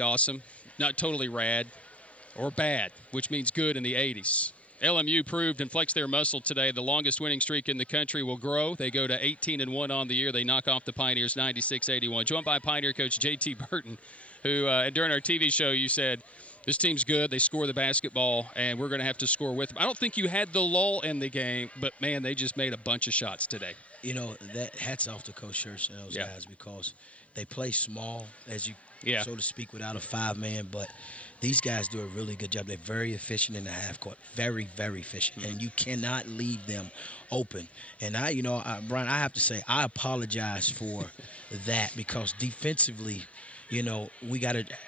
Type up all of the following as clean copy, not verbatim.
awesome, not totally rad or bad, which means good in the 80s. LMU proved and flexed their muscle today. The longest winning streak in the country will grow. They go to 18-1 on the year. They knock off the Pioneers 96-81. Joined by Pioneer coach J.T. Burton, who during our TV show you said, this team's good. They score the basketball, and we're going to have to score with them. I don't think you had the lull in the game, but, man, they just made a bunch of shots today. You know, that hats off to Coach Church and those guys because they play small, as you so to speak, without a five-man, but these guys do a really good job. They're very efficient in the half court, very, very efficient, and you cannot leave them open. And Brian, I have to say, I apologize for that because defensively, I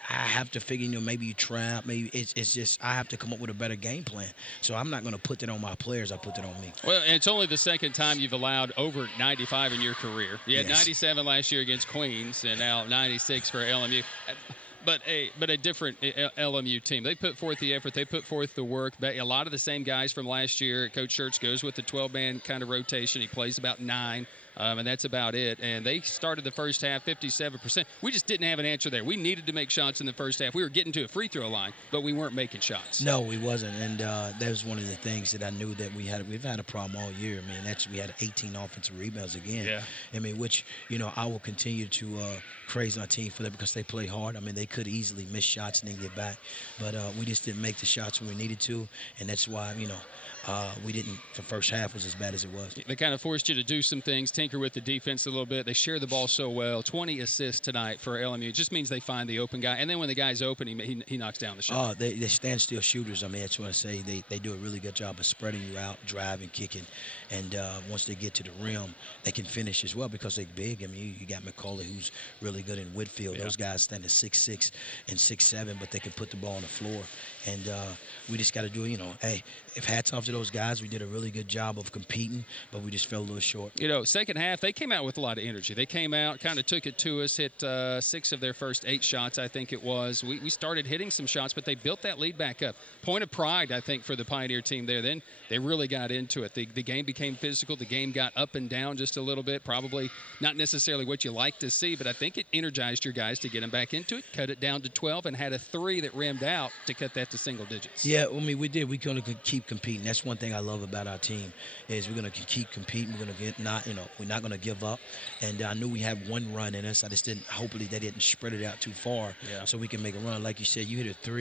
have to figure, maybe you trap, maybe it's just, I have to come up with a better game plan. So I'm not going to put that on my players. I put that on me. Well, and it's only the second time you've allowed over 95 in your career. You had 97 last year against Queens and now 96 for LMU. But a different LMU team. They put forth the effort. They put forth the work. But a lot of the same guys from last year. Coach Church goes with the 12-man kind of rotation. He plays about 9, and that's about it. And they started the first half 57%. We just didn't have an answer there. We needed to make shots in the first half. We were getting to a free throw line, but we weren't making shots. No, we wasn't. And that was one of the things that I knew that we've had a problem all year. I mean, we had 18 offensive rebounds again. Yeah. I mean, which, I will continue to praise our team for that because they play hard. I mean, they could easily miss shots and then get back. But we just didn't make the shots when we needed to. And that's why, we didn't, the first half was as bad as it was. They kind of forced you to do some things, tinker with the defense a little bit. They share the ball so well. 20 assists tonight for LMU. It just means they find the open guy. And then when the guy's open, he knocks down the shot. Oh, they stand-still shooters. I mean, that's what I say. They do a really good job of spreading you out, driving, kicking. And once they get to the rim, they can finish as well because they're big. I mean, you got McCauley, who's really good in Whitfield. Those guys stand at 6'6" and 6'7", but they can put the ball on the floor. And we just got to do, if hats off to those guys, we did a really good job of competing, but we just fell a little short. Second half, they came out with a lot of energy. They came out, kind of took it to us, hit 6 of their first 8 shots, I think it was. We started hitting some shots, but they built that lead back up. Point of pride, I think, for the Pioneer team there. Then they really got into it. The game became physical. The game got up and down just a little bit. Probably not necessarily what you like to see, but I think it energized your guys to get them back into it, cut it down to 12, and had a 3 that rimmed out to cut that to single digits. Yeah, I mean, we did. We're going to keep competing. That's one thing I love about our team is we're going to keep competing. We're going to we're not going to give up. And I knew we had one run in us. I just didn't. Hopefully, they didn't spread it out too far, so we can make a run. Like you said, you hit a 3.